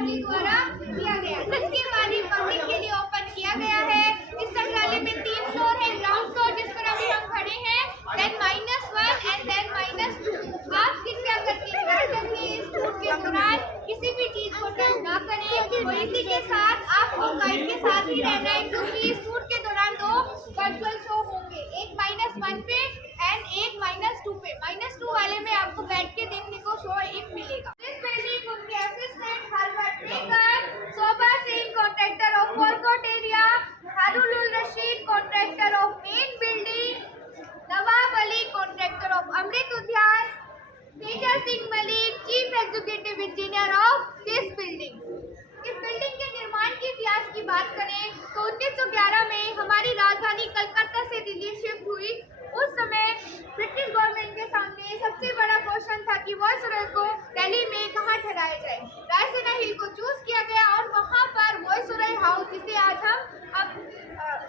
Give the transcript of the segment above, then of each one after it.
Public द्वारा किया गया, जिसके बाद ही पब्लिक के लिए ओपन किया गया है। इस संग्रहालय में 3 फ्लोर है, ग्राउंड फ्लोर जिस पर अभी हम खड़े हैं, देन -1 एंड देन -2। आप कृपया करके ध्यान रखिए इस टूर के दौरान किसी भी चीज को टच ना करें और इसी के साथ आपको गाइड के साथ ही रहना है, क्योंकि इस टूर के दौरान 2 वर्चुअल शो होंगे, एक -1 पे एंड एक -2 पे। -2 वाले में आपको बैठ के देखने को शो एक मिलेगा। इस बिल्डिंग उनके assistant Herbert Baker, Shobha Singh contractor of forecourt area, Harul Rashid contractor of main building, Nawab Ali contractor of Amrit Udyan, Teja Singh Malik chief executive engineer of this building. इस बिल्डिंग के निर्माण के इतिहास की बात करें तो 1911 में हमारी राजधानी कलकत्ता से दिल्ली शिफ्ट हुई। उस समय ब्रिटिश गवर्नमेंट के सामने सबसे बड़ा क्वेश्चन था कि वॉइसरॉय को दिल्ली में कहाँ ठहराया जाए। रायसीना हिल को चूज किया गया और वहाँ पर वॉइसरॉय हाउस, जिसे आज हम अब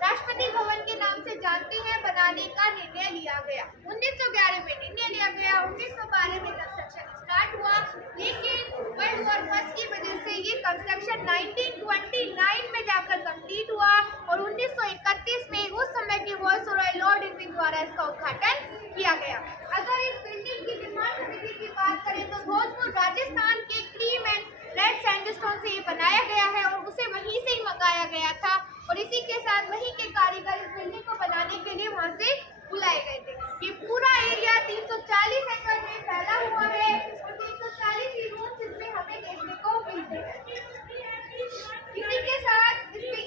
राष्ट्रपति भवन के नाम से जानते हैं, बनाने का निर्णय लिया गया। 1911 में निर्णय लिया गया, 1912 में कंस्ट्रक्शन स्टार्ट हुआ, लेकिन वर्ल्ड वॉर फर्स्ट की वजह से ये कंस्ट्रक्शन 1929 में जाकर कंप्लीट हुआ और 1931 में उस समय के वॉइसरॉय लॉर्ड इरविन द्वारा इसका उद्घाटन किया गया। अगर इस बिल्डिंग की निर्माण समिति की बात करें तो भोजपुर राजस्थान के क्रीम एंड रेड सैंडस्टोन से ये बनाया गया है और उसे वहीं से ही मंगाया गया था और इसी के साथ वहीं के कारीगर इस बिल्डिंग को बनाने के लिए वहां से बुलाए गए थे। ये पूरा एरिया 340 एकड़ में फैला हुआ है और 340 ही रूम्स इसमें हमें देखने को मिलते हैं। इसी के साथ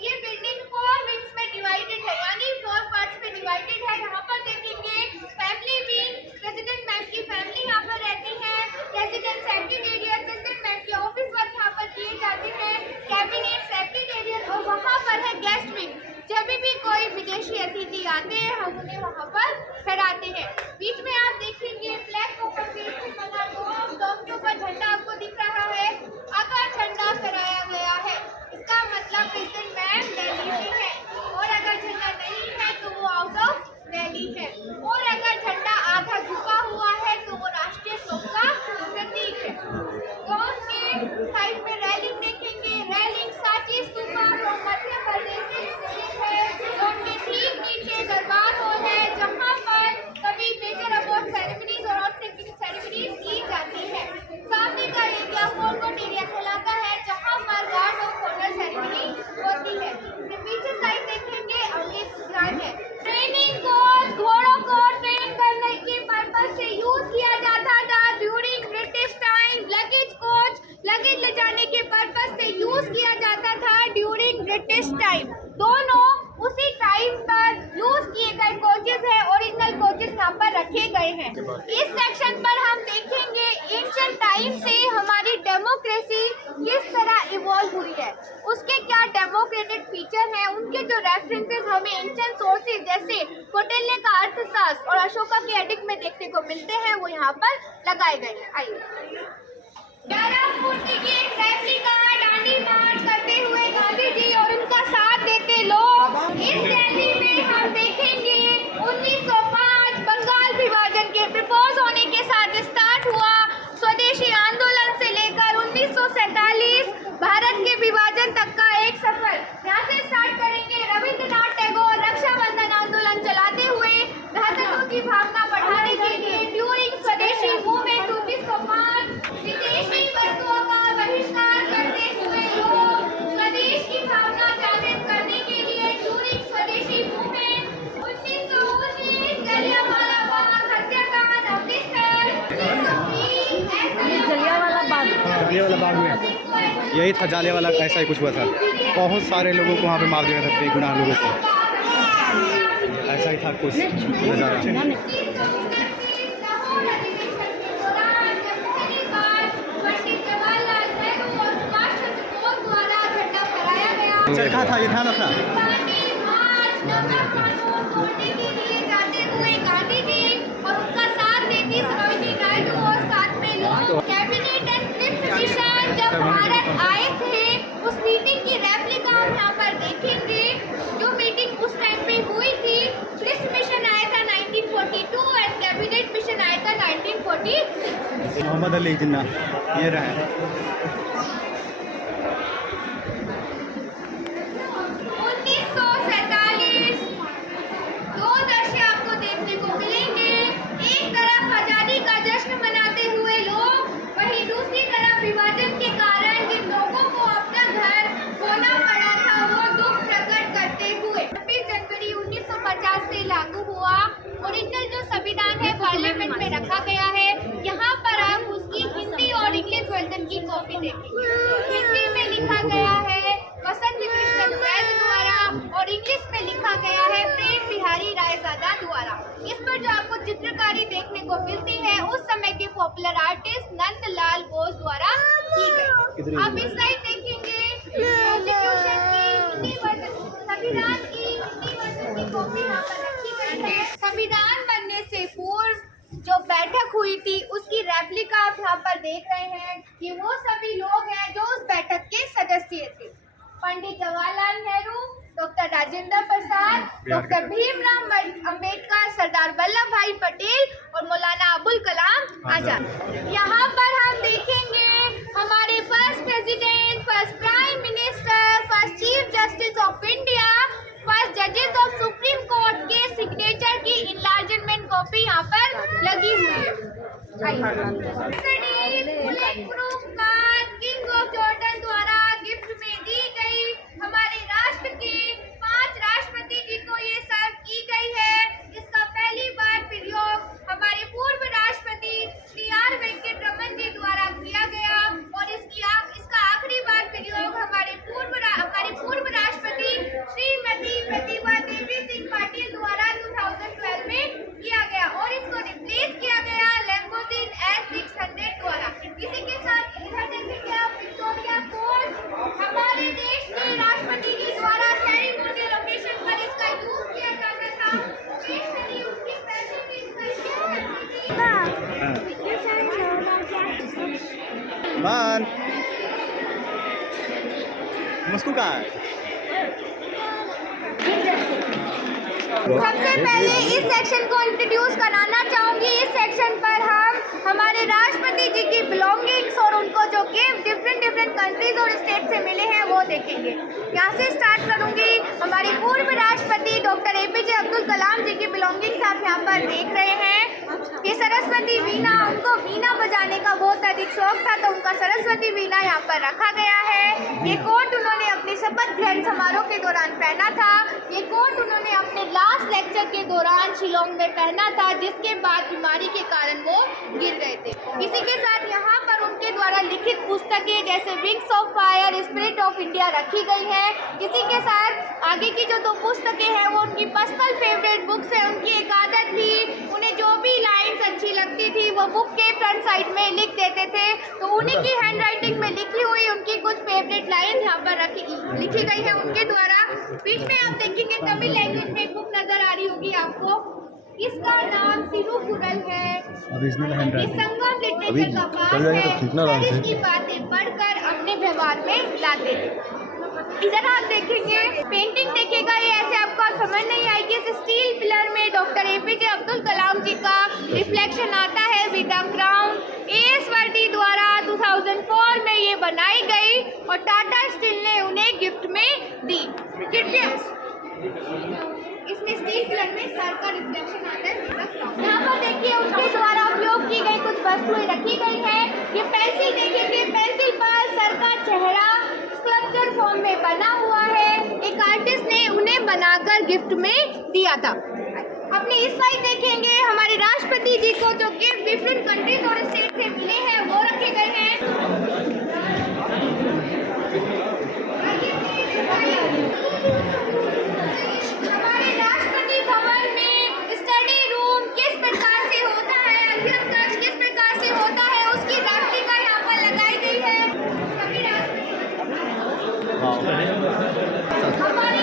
ये बिल्डिंग 4 विंग्स में डिवाइडेड है, यानी 4 पार्ट्स में डिवाइडेड है। यहाँ पर देखेंगे फैमिली विंग, प्रेसिडेंट मैम की फैमिली यहाँ पर रहती है, प्रेसिडेंट सेक्रेटेरिएट, प्रेसिडेंट मैम के ऑफिस वर्क यहाँ पर किए जाते हैं, कैबिनेट सेक्रेटेरिएट और वहाँ पर है गेस्ट विंग। जब भी कोई विदेशी अतिथि आते हैं हम उन्हें वहाँ पर ठहराते हैं। बीच में आप देखेंगे फ्लैग को बना डोम के ऊपर झंडा आपको दिख रहा है, आकाश झंडा फहराया गया है। इसका मतलब प्रेसिडेंट मैम दिल्ली में है और अगर झंडा नहीं है तो वो आउट ऑफ दिल्ली है और अगर झंडा आधा झुका हुआ है तो वो राष्ट्रीय शोक का प्रतीक है। ग्राउंड के साइड में रैलिंग देखेंगे, रैलिंग सांची स्तूपा फ्रॉम मध्य प्रदेश से स्थित है। ग्राउंड के ठीक नीचे दरबार हॉल है जहाँ पर सभी मेजर अवार्ड सेरेमनीज और सेरेमनीज की जाती है। सामने का एरिया फोरकोट एरिया कहलाता है जहाँ पर गार्ड ऑफ ऑनर सेरेमनी होती है। इसके पीछे साइड देखेंगे अमृत उद्यान है। ट्रेनिंग कोच घोड़ों को ट्रेन करने के पर्पज से यूज किया जाता था during British time. Luggage coach luggage ले जाने के पर्पज से यूज किया जाता था ड्यूरिंग ब्रिटिश टाइम। दोनों उसी टाइम पर यूज किए गए कोचेज हैं, ओरिजिनल कोचेज यहाँ पर रखे गए हैं। इस सेक्शन पर हम देखेंगे एंशिएंट टाइम से हमारी डेमोक्रेसी किस तरह इवॉल्व हुई है, उसके क्या डेमोक्रेटिक फीचर हैं, उनके जो रेफरेंसेस हमें एंशिएंट सोर्सेज जैसे कौटिल्य का अर्थशास्त्र और अशोका के एडिक्ट में देखने को मिलते हैं, वो यहाँ पर लगाए गए हैं। आइए 11 फुट की एक रेप्लिका डांडी मार्च करते हुए गांधी जी और उनका साथ देते लोग इस रैली में हम देखेंगे 1905 बंगाल विभाजन के प्रपोज होने के साथ स्टार्ट हुआ स्वदेशी आंदोलन से लेकर 1947 भारत के विभाजन तक का एक सफर। यहाँ से स्टार्ट करेंगे रविंद्रनाथ टैगोर रक्षाबंधन आंदोलन चलाते हुए भ्रातृत्व की भावना बढ़ाने के लिए ड्यूरिंग स्वदेशी मूवमेंट 1905 विदेशी वस्तुओं का बहिष्कार करते हुए लोग स्वदेश की भावना जागृत करने के लिए ड्यूरिंग स्वदेशी मूवमेंट 1919 जलियांवाला बाग हत्याकांड अमृतसर जलियांवाला बाग में यही था, जलियांवाला ऐसा ही कुछ हुआ था। बहुत सारे लोगों को वहाँ पे मार दिया था, बेगुनाह लोगों को। ऐसा ही था कुछ नज़ारा। चरखा था, ये ध्यान रखना। गांधी जी और उनका साथ देती सरोजिनी नायडू और साथ में लोग कैबिनेट एंड फिफ्थ मिशन जब भारत आए थे उस मीटिंग की रेप्लिका हम यहाँ पर देखेंगे। जो मीटिंग उस टाइम पे हुई थी, फिफ्थ मिशन आया था 1942 एंड कैबिनेट मिशन आया था 1946। मोहम्मद अली जिन्ना ये रहे। संविधान है पार्लियामेंट में रखा गया है। यहाँ पर आप उसकी हिंदी और इंग्लिश वर्जन की कॉपी देखेंगे। हिंदी में लिखा गया है वसंत कृष्ण द्विवेदी द्वारा और इंग्लिश में लिखा गया है प्रेम बिहारी रायजादा द्वारा। इस पर जो आपको चित्रकारी देखने को मिलती है उस समय के पॉपुलर आर्टिस्ट नंदलाल बोस द्वारा की गई। आप इस साइड देखेंगे कॉन्स्टिट्यूशन की हिंदी वर्जन, संविधान की हिंदी वर्जन की कॉपी यहाँ पर रखी गई है। संविधान बनने से पूर्व जो बैठक हुई थी उसकी रेप्लिका आप यहाँ पर देख रहे हैं कि वो सभी लोग हैं जो उस बैठक के सदस्य थे। पंडित जवाहरलाल नेहरू, डॉक्टर राजेंद्र प्रसाद, डॉक्टर भीमराव अंबेडकर, सरदार वल्लभ भाई पटेल और मौलाना अबुल कलाम आजाद। यहाँ पर हम देखेंगे हमारे first president, first prime minister, first chief justice of India, first जजेस ऑफ सुप्रीम कोर्ट के सिग्नेचर की इनलार्जमेंट कॉपी यहाँ पर लगी हुई है। किंग ऑफ जॉर्डन द्वारा गिफ्ट में दी गई हमारे राष्ट्र के 5 राष्ट्रपति जी को ये सर्व की गई है। इसका पहली बार प्रयोग हमारे पूर्व राष्ट्रपति श्री आर वेंकटरमन जी द्वारा किया गया और इसका आखिरी बार प्रयोग हमारे पूर्व राष्ट्रपति श्रीमती प्रतिभा देवी सिंह पाटिल द्वारा 2012 में किया गया और इसको रिप्लेस किया गया लैम्बोर्गिनी S600 द्वारा। इसी के साथ इधर देखेंगे आप विक्टोरिया फोर्ट, हमारे देश के राष्ट्रपति जी द्वारा सेरेमोनियल ओकेजन पर इसका यूज किया जाता था। स्पेशली उसकी मान मुस्कू का सबसे पहले इस सेक्शन को इंट्रोड्यूस कराना चाहूँगी। इस सेक्शन पर हम हमारे राष्ट्रपति जी की बिलोंगिंग्स और उनको जो गिफ्ट डिफरेंट कंट्रीज और स्टेट से मिले हैं वो देखेंगे। यहाँ से स्टार्ट करूँगी। हमारे पूर्व राष्ट्रपति डॉक्टर APJ अब्दुल कलाम जी की बिलोंगिंग्स आप यहाँ पर देख रहे हैं। ये सरस्वती वीणा, उनको वीणा बजाने का बहुत अधिक शौक था तो उनका सरस्वती वीणा यहाँ पर रखा गया है। ये कोट उन्होंने अपने शपथ ग्रहण समारोह के दौरान पहना था। ये कोट उन्होंने अपने लास्ट लेक्चर के दौरान शिलोंग में पहना था जिसके बाद बीमारी के कारण वो गिर गए थे। इसी के साथ यहाँ पर उनके द्वारा लिखित पुस्तकें जैसे wings of fire, spirit of India रखी गई है। इसी के साथ आगे की जो 2 पुस्तकें हैं वो उनकी पर्सनल फेवरेट बुक्स है। उनकी एक आदत थी, उन्हें जो भी लाइन्स अच्छी लगती थी वो बुक के फ्रंट साइड में लिख देते थे। तो उन्हीं की हैंड राइटिंग में लिखी हुई उनकी कुछ फेवरेट लाइन्स यहाँ पर लिखी गई है उनके द्वारा। बीच में आप देखेंगे तमिल लैंग्वेज में एक बुक नजर आ रही होगी आपको, इसका नाम तिरुकुरल है। ये संगम लिटरेचर का पाठ है, इसकी बातें पढ़कर अपने व्यवहार में लाते थे। इधर आप देखेंगे पेंटिंग देखिएगा, ये ऐसे आपको समझ नहीं आएगी। इस स्टील पिलर में डॉक्टर APJ अब्दुल कलाम जी का रिफ्लेक्शन आता है विद द क्राउन। AS वर्दी द्वारा 2004 में ये बनाई गई और टाटा स्टील ने उन्हें गिफ्ट में दी। इसमें स्टील पिलर में सर का रिफ्लेक्शन आता है। यहाँ पर देखिए उनके द्वारा उपयोग की गई कुछ वस्तुएं रखी गई हैं। ये पेंसिल देखेंगे, पेंसिल पर सर का चेहरा स्कल्पचर फॉर्म में बना हुआ है। एक आर्टिस्ट ने उन्हें बनाकर गिफ्ट में दिया था। अपने इस साइड देखेंगे हमारे राष्ट्रपति जी को जो गिफ्ट डिफरेंट कंट्रीज और स्टेट से मिले हैं वो रखे गए हैं। हमारे राष्ट्रपति भवन में स्टडी रूम किस प्रकार से होता है, अध्ययन कक्ष किस प्रकार से होता है, उसकी रेप्लिका यहाँ पर लगाई गई है। हमारे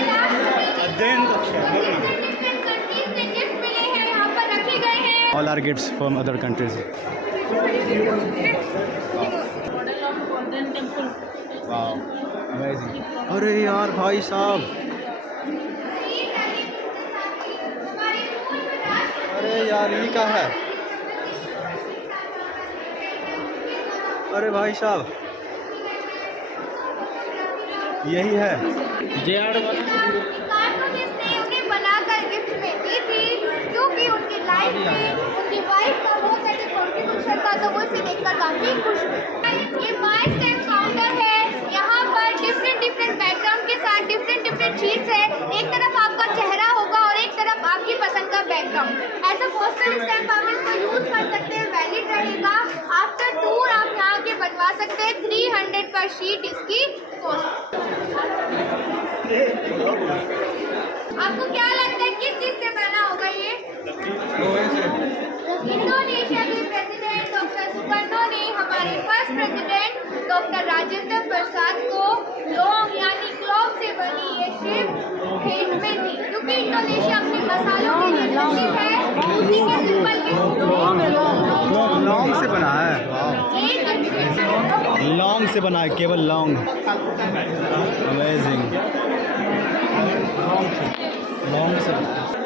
All are gifts from other countries. Wow, amazing. अरे यार भाई साहब, अरे यार ये क्या है? अरे भाई साहब, यही है उन्हें बनाकर गिफ्ट में दी थी क्योंकि उनकी लाइफ में उनकी वाइफ का बहुत ज़्यादा कॉन्ट्रीब्यूशन था तो वो इसे देखकर काफ़ी खुश हुए। ये माय स्टैम्प काउंटर है, यहाँ पर डिफरेंट बैकग्राउंड के साथ डिफरेंट शीट्स है। एक तरफ आपका चेहरा होगा और एक तरफ आपकी पसंद का the background. As a postal stamp आप इसको यूज कर सकते हैं, वैलिड रहेगा। आफ्टर टूर आप यहाँ के बनवा सकते हैं। 300 पर शीट इसकी कॉस्ट। आपको क्या लगता है किस चीज से बना होगा ये? इंडोनेशिया के प्रेसिडेंट डॉक्टर सुकर्नो ने हमारे first president doctor Rajendra Prasad को लौंग यानी क्लोव से बनी ये शिप भेंट में दी, क्योंकि इंडोनेशिया अपने मसालों के लिए प्रसिद्ध है। उसी के सिंबल के लौंग से बना है, लौंग से बना है, केवल लौंग। अमेजिंग, लौंग से।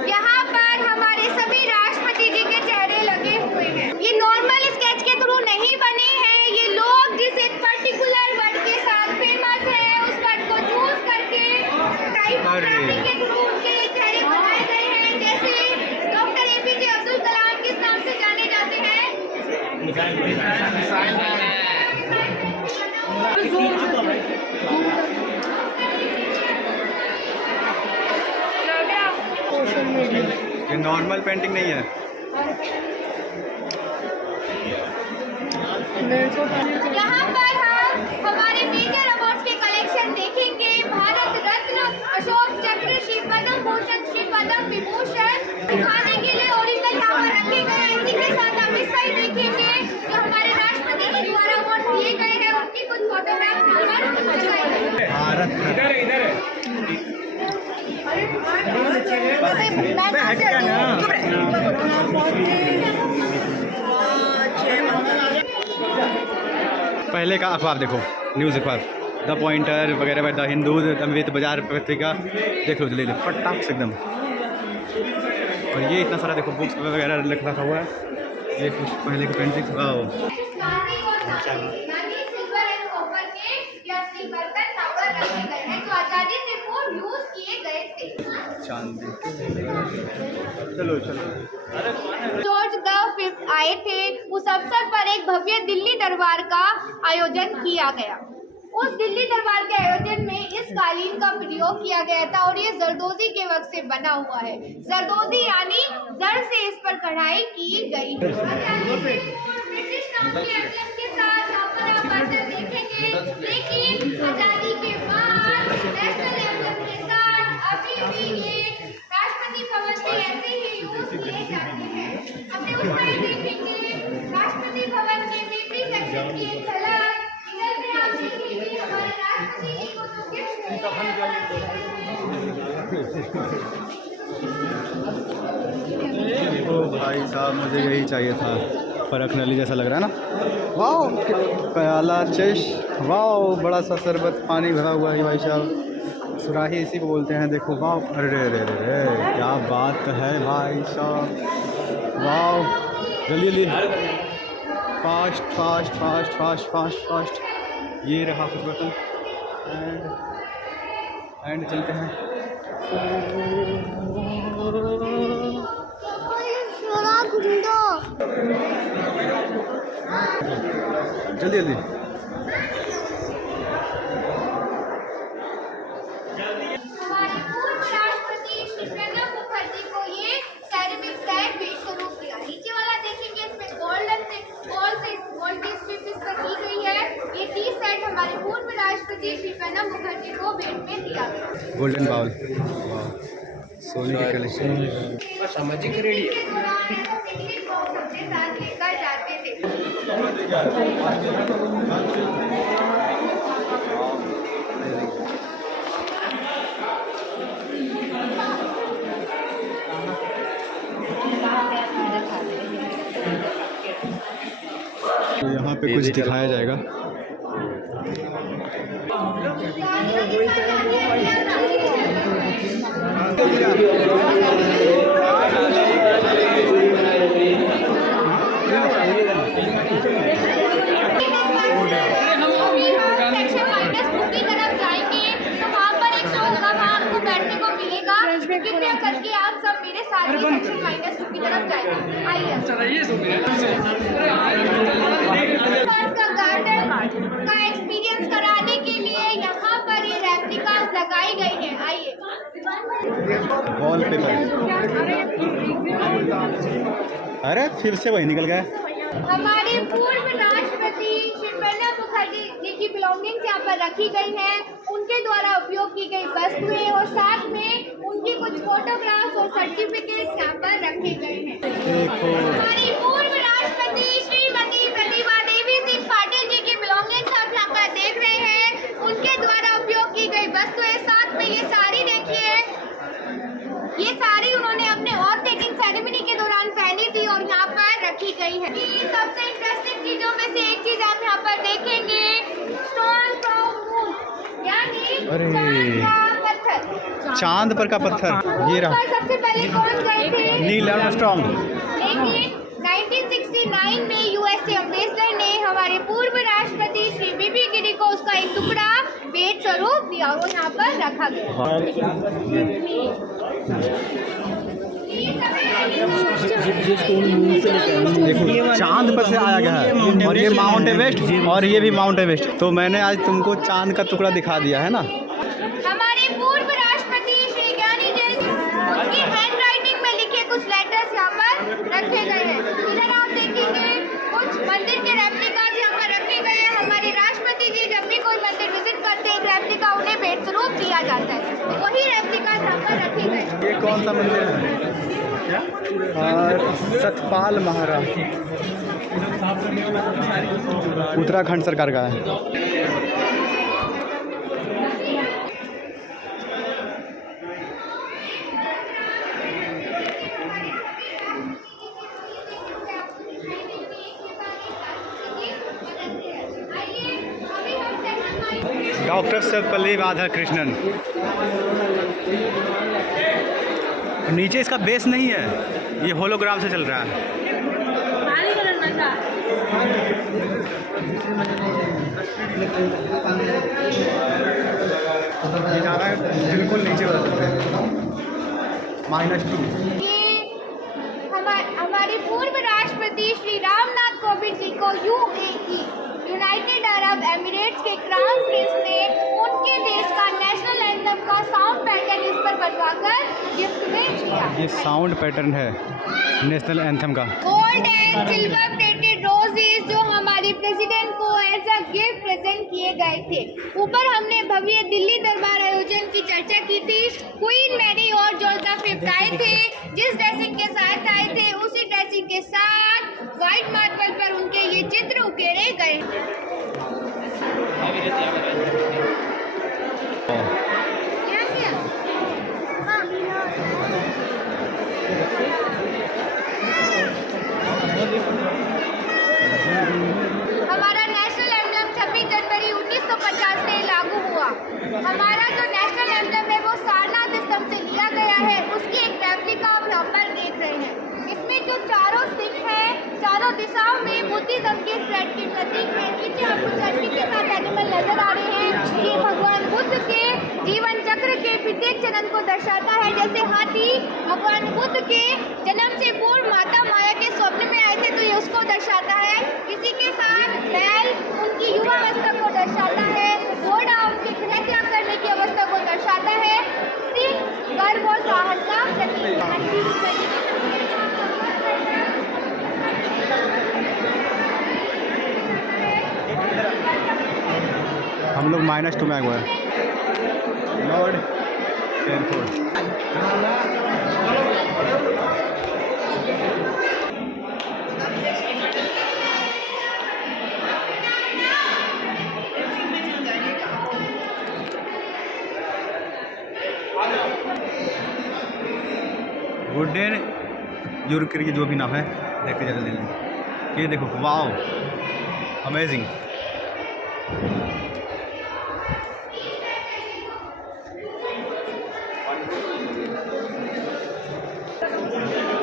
यहाँ पर हमारे सभी राष्ट्रपति जी के चेहरे लगे हुए हैं। ये नॉर्मल स्केच के थ्रू नहीं बने हैं, ये लोग जिस एक पर्टिकुलर वर्ड के साथ फेमस है उस वर्ड को चूज करके टाइपोग्राफी के थ्रू उनके चेहरे बनाए गए हैं। जैसे डॉक्टर APJ अब्दुल कलाम किस नाम से जाने जाते हैं? ये नॉर्मल पेंटिंग नहीं है। यहाँ पर हम हमारे मेजर अवार्ड्स के कलेक्शन देखेंगे। भारत रत्न, अशोक चक्र, श्री पद्म भूषण, श्री पद्म विभूषण दिखाने के लिए ओरिजिनल यहाँ पर रखे गए हैं। इसी के साथ हम इस साइड देखेंगे जो हमारे राष्ट्रपति जी द्वारा अवार्ड दिए गए हैं, उनकी कुछ फोटोग्राफ यहाँ पर लगाई गई हैं। भारत पहले का अखबार देखो, न्यूज़ अखबार, द पॉइंटर वगैरह, द हिंदू, अमृत बाजार पत्रिका, देख लो ले लो फटाक से एकदम। और ये इतना सारा देखो बुक्स वगैरह लिखा हुआ है, ये कुछ पहले की पेंटिंग। चांदी। चलो चलो। जॉर्ज द फिफ्थ आए थे, उस अवसर पर एक भव्य दिल्ली दरबार का आयोजन किया गया। उस दिल्ली दरबार के आयोजन में इस कालीन का प्रयोग किया गया था और ये जरदोजी के वक्त से बना हुआ है। जरदोजी यानी जर से इस पर कढ़ाई की गई है। ब्रिटिश नाम के एम्ब्लम के साथ यहाँ पर आप बर्तन देखेंगे, लेकिन आजादी के बाद नेशनल एम्ब्लम के साथ अभी भी ये राष्ट्रपति भवन में ऐसे ही यूज किए जाते हैं। हमने उस साइड देखेंगे राष्ट्रपति भवन के बेटी सेक्शन की एक झलक। इधर में आप देखेंगे हमारे राष्ट्रपति जी को जो गिफ्ट ओ भाई साहब, मुझे यही चाहिए था, फर्क नली जैसा लग रहा है ना। वाओ, प्याला चश, वाओ, बड़ा सा शरबत पानी भरा हुआ है भाई साहब, सुराही इसी को बोलते हैं। देखो वाओ, अरे रे रे रे, क्या बात है भाई साहब, वाओ। जल्दी जल्दी, fast fast fast fast fast fast. ये रहा कुछ बर्तन, एंड चलते हैं। जल्दी जल्दी। हमारे पूर्व राष्ट्रपति श्री प्रणब मुखर्जी को ये सेरेमिक सेट बेशुरू किया। नीचे वाला देखेंगे, इसमें गोल्ड की स्ट्रिप इस पर की गई है। ये टी सेट हमारे पूर्व राष्ट्रपति श्री प्रणब मुखर्जी को भेंट में दिया गया। गोल्डन बाउल, सोने की कलेक्शन। सामाजिक रेडियो अपने साथ लेकर जाते थे। तो यहाँ पे कुछ दिखाया जाएगा। कृपया करके आप सब मेरे साथ ही सेक्शन -2 की तरफ जाएंगे। आइए। का गार्डन का एक्सपीरियंस कराने के लिए यहाँ पर ये रेप्लिकास लगाई गई हैं। आइए। वॉलपेपर। अरे फिर से वही निकल गया। हमारे पूर्व राष्ट्रपति श्री प्रणब मुखर्जी जी की बिलोंगिंग्स यहाँ पर रखी गई हैं, उनके द्वारा उपयोग की गई वस्तुएं और साथ में उनकी कुछ फोटोग्राफ्स और सर्टिफिकेट्स यहाँ पर रखे गए हैं। देखो हमारी पूर्व राष्ट्रपति श्रीमती प्रतिभा देवी सिंह पाटिल जी की बिलोंगिंग्स आप यहाँ पर देख रहे हैं, उनके द्वारा उपयोग की गई वस्तुएं, साथ में ये साड़ी देखिए, ये साड़ी उन्होंने अपने ऑथ टेकिंग सेरेमनी के दौरान पहनी थी और यहाँ पर रखी गई है। सबसे इंटरेस्टिंग चीजों में से एक चीज आप यहाँ पर देखेंगे, स्टोन फ्रॉम मून, यानी अरे चांद का पत्थर। चांद पर का पत्थर ये रहा। सबसे पहले कौन गए थे? Neil Armstrong. लेकिन 1969 में यूएसए एम्बेसडर ने हमारे पूर्व राष्ट्रपति श्री बीबी गिरी को उसका एक टुकड़ा भेंट स्वरूप दिया और यहाँ पर रखा गया। देखो चांद पर से आया गया है और ये माउंट एवरेस्ट और ये भी माउंट एवरेस्ट। तो मैंने आज तुमको चांद का टुकड़ा दिखा दिया है ना। हमारे पूर्व राष्ट्रपति श्री ज्ञानी जैन जी उनकी हैंड राइटिंग में लिखे कुछ लेटर्स यहाँ पर रखे गए हैं। इधर आप देखेंगे कुछ मंदिर के रेप्लिकास यहाँ पर रखे गए हैं। हमारे राष्ट्रपति जी जब भी कोई मंदिर विजिट करते हैं, एक रेप्लिका उन्हें भेंट स्वरूप दिया जाता है, तो वही रेप्लिकास यहाँ पर रखे गए हैं। ये कौन सा मंदिर है? सतपाल महाराज, उत्तराखंड सरकार का है। डॉक्टर सर्वपल्ली राधाकृष्णन। नीचे इसका बेस नहीं है, ये होलोग्राम से चल रहा है। ये जा रहा है बिल्कुल नीचे -2। हमारे पूर्व राष्ट्रपति श्री रामनाथ कोविंद जी को यूएई यूनाइटेड अरब एमिरेट्स के क्राउन प्रिंस ने उनके देश का नेशनल एंथम का साउंड पैटर्न इस पर बनवाकर गिफ्ट में दिया। ये साउंड पैटर्न है नेशनल एंथम का। Gold and silver plated roses जो हमारे प्रेसिडेंट को एज अ गिफ्ट प्रेजेंट किए गए थे। ऊपर हमने भव्य दिल्ली दरबार आयोजन की चर्चा की थी। क्वीन मैरी और जॉर्ज द आए थे, जिस ड्रेसिंग के साथ आए थे उसी ड्रेसिंग के साथ व्हाइट मार्बल पर उनके ये चित्र उकेरे गए। हमारा नेशनल एम्बलम 26 जनवरी 1950 से लागू हुआ। हमारा जो नेशनल एम्बलम है वो सारनाथ स्तंभ से लिया गया है, उसकी एक रेप्लिका आप यहाँ पर देख रहे हैं। इसमें जो चारों सिख हैं, चारों दिशाओं में बुद्धिज्म के थ्रेड के प्रतीक हैं। नीचे आपको चर्ची के साथ एनिमल नजर आ रहे हैं। ये भगवान बुद्ध के जीवन चक्र के प्रत्येक चरण को दर्शाता है। जैसे हाथी भगवान बुद्ध के जन्म से पूर्व माता माया के स्वप्न में आए थे, तो ये उसको दर्शाता है। इसी के साथ बैल उनकी युवावस्था को दर्शाता है। घोड़ा उनके गृह त्याग करने की अवस्था को दर्शाता है। सिंह गर्व और साहस का प्रतीक है। हम लोग -2 में आए हुए हैं। Lord airport. Good day your करके जो भी नाम है देखते चले लेंगे। ये देखो, वाओ अमेजिंग।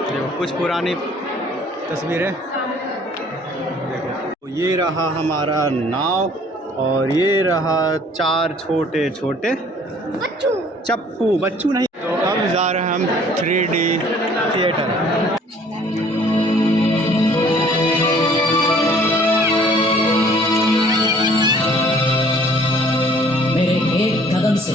देखो कुछ पुरानी तस्वीरें देखो। ये रहा हमारा नाव और ये रहा 4 छोटे छोटे चप्पू, बच्चू नहीं। तो अब जा रहे हैं हम 3D थिएटर। मेरे एक कदम से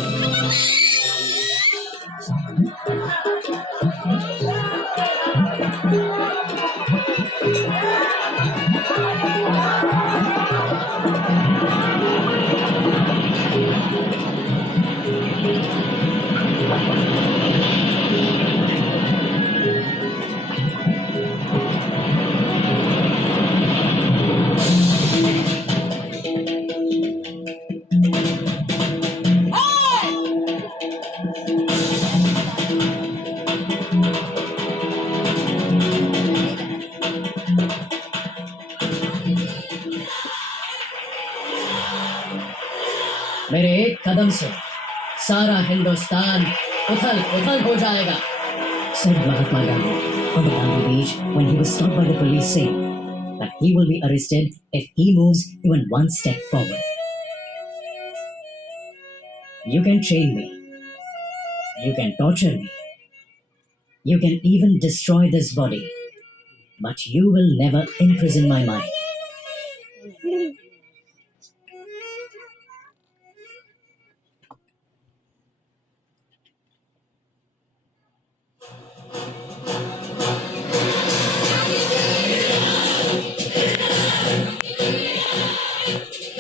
मेरे एक कदम से सारा हिंदुस्तान उथल पुथल हो जाएगा, said Mahatma Gandhi on the Gandhi Beach when he was stopped by the police saying that he will be arrested if he moves even one step forward. You can chain me, you can torture me, you can even destroy this body, but you will never imprison my mind.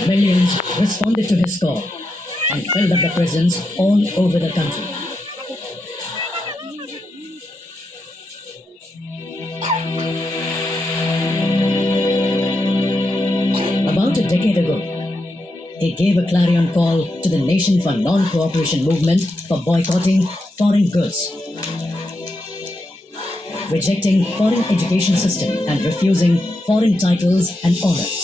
Millions responded to his call and filled up the prisons all over the country. About a decade ago, he gave a clarion call to the nation for non-cooperation movement for boycotting foreign goods, rejecting foreign education system and refusing foreign titles and honors.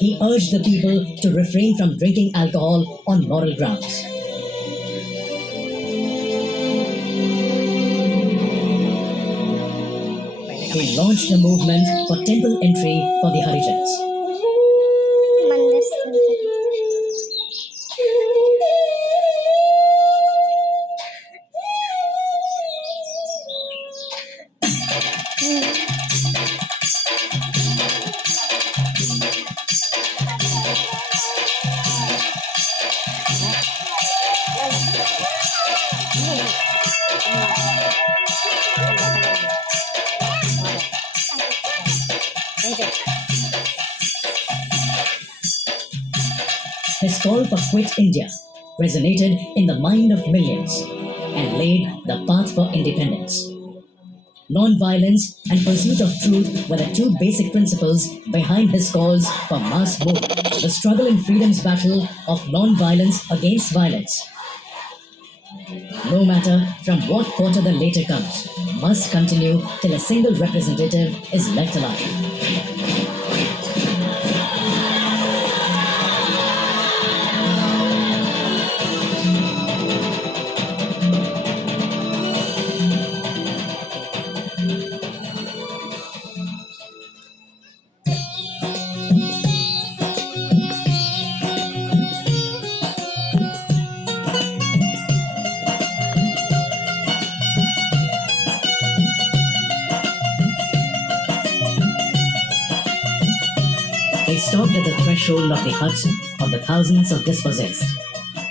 He urged the people to refrain from drinking alcohol on moral grounds. He launched a movement for temple entry for the Harijans. मंदिर से His call for Quit India resonated in the mind of millions and laid the path for independence. Non-violence and pursuit of truth were the two basic principles behind his calls for mass movement. The struggle and freedom's battle of non-violence against violence, no matter from what quarter the later comes, must continue till a single representative is left alive. They stopped at the threshold of the huts of the thousands of dispossessed,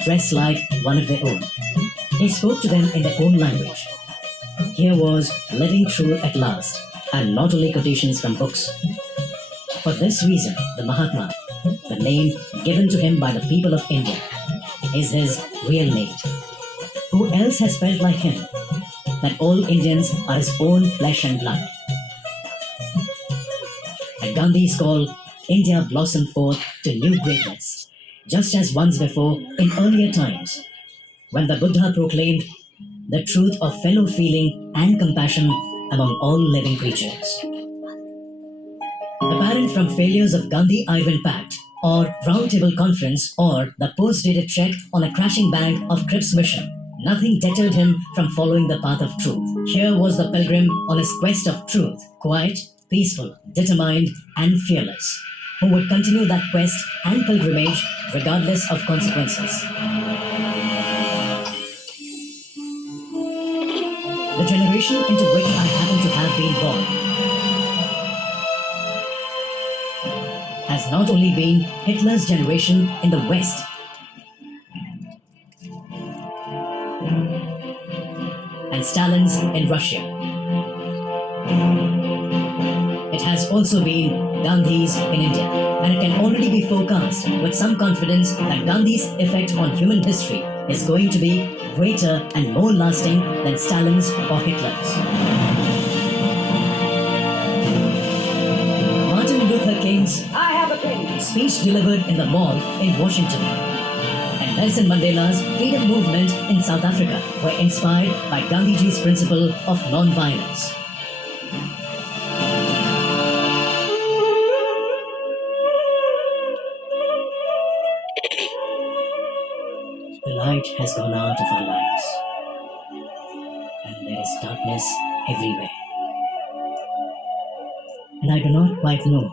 dressed like one of their own. He spoke to them in their own language. Here was living truth at last, and not only quotations from books. For this reason, the Mahatma, the name given to him by the people of India, is his real name. Who else has felt like him, that all Indians are his own flesh and blood? At Gandhi's call, India blossomed forth to new greatness, just as once before in earlier times, when the Buddha proclaimed the truth of fellow feeling and compassion among all living creatures. Apparent from failures of Gandhi-Irvin Pact, or Round Table Conference, or the post-dated check on a crashing bank of Cripps mission, nothing deterred him from following the path of truth. Here was the pilgrim on his quest of truth, quiet, peaceful, determined, and fearless, who would continue that quest and pilgrimage regardless of consequences. The generation into which I happen to have been born has not only been Hitler's generation in the West, and Stalin's in Russia. It has also been Gandhi's in India, and it can already be forecast with some confidence that Gandhi's effect on human history is going to be greater and more lasting than Stalin's or Hitler's. Martin Luther King's speech delivered in the mall in Washington and Nelson Mandela's freedom movement in South Africa were inspired by Gandhiji's principle of non-violence. The light has gone out of our lives, and there is darkness everywhere. And I do not quite know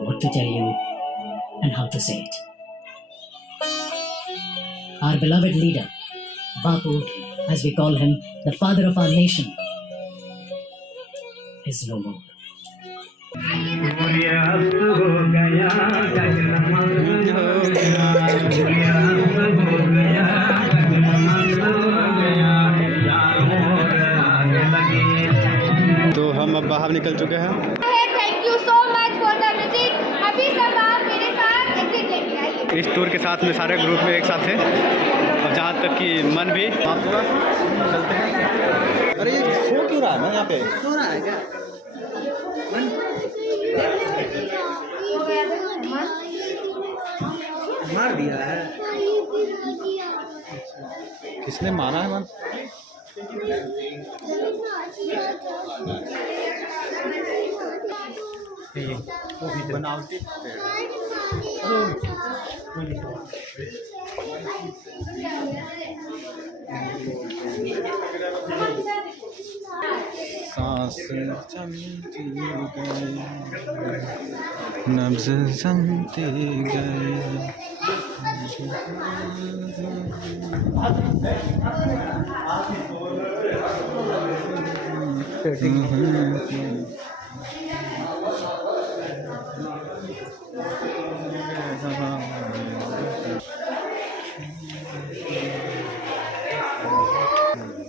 what to tell you and how to say it. Our beloved leader, Bapu, as we call him, the father of our nation, is no more. तो हम अब बाहर निकल चुके हैं। Thank you so much for the visit. अभी सब आप मेरे साथ एग्जिट लेके आइए। इस टूर के साथ में सारे ग्रुप में एक साथ थे और जहाँ तक कि मन भी चलते हैं। अरे ये सो क्यों रहा है ना यहाँ पे? सो रहा है क्या? मार दिया है। किसने मारा है मन? बनावटी सांस चलती गई, नब्ज़ जमती गई।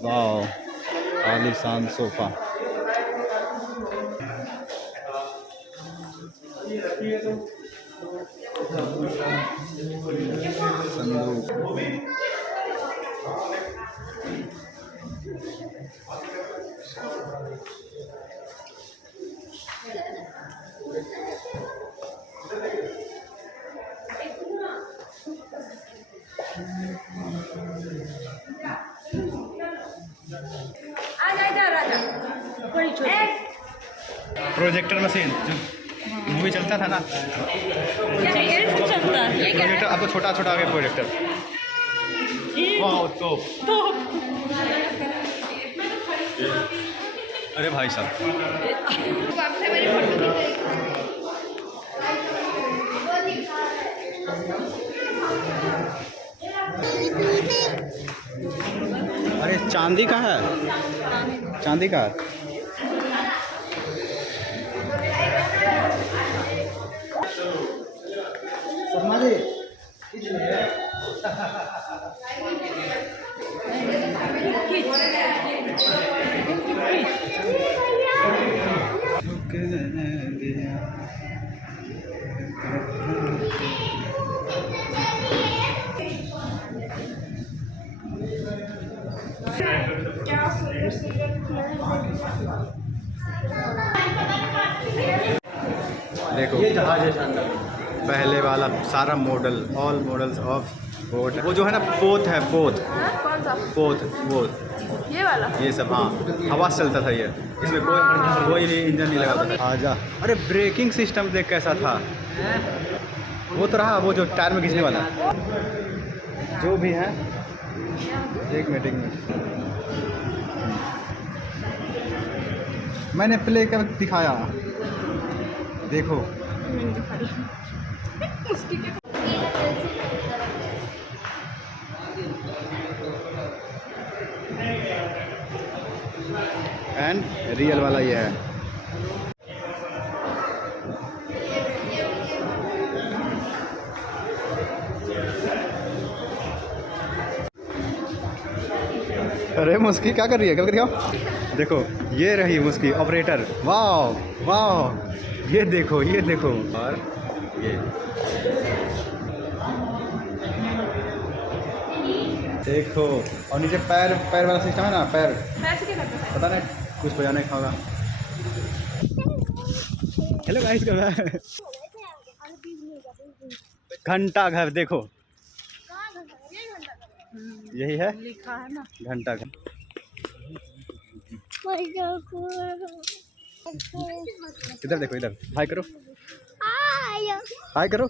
वाओ, आलीशान सोफा। प्रोजेक्टर मशीन जो मूवी चलता था ना, प्रोजेक्टर अब तो छोटा छोटा आ गया प्रोजेक्टर। वाह तो अरे भाई साहब, अरे चांदी का है, चांदी का है। देखो ये जहाज है शानदार, पहले वाला सारा model, all models of boat. वो जो है ना पोत है, पोत। कौन सा? पोत वो ये वाला? ये सब हाँ, हवा से चलता था ये, इसमें कोई भी इंजन नहीं लगाता था। आजा, अरे ब्रेकिंग सिस्टम देख कैसा था। वो तो रहा, वो जो टायर में घिसने वाला जो भी है। एक मिनट मैंने प्ले कर दिखाया, देखो। एंड रियल वाला ये है। अरे मुस्की क्या कर रही है, कल दिखाओ। देखो ये रही मुस्की ऑपरेटर। वाह वाह, ये देखो ये देखो। और ये देखो, और नीचे पैर, पैर वाला सिस्टम है ना, पैर पता नहीं कुछ बजाने का होगा। हेलो गाइस, कर रहा है घंटा घर। देखो यही है, लिखा है ना घंटा घर। इधर देखो, इधर हाय करो, हाय करो।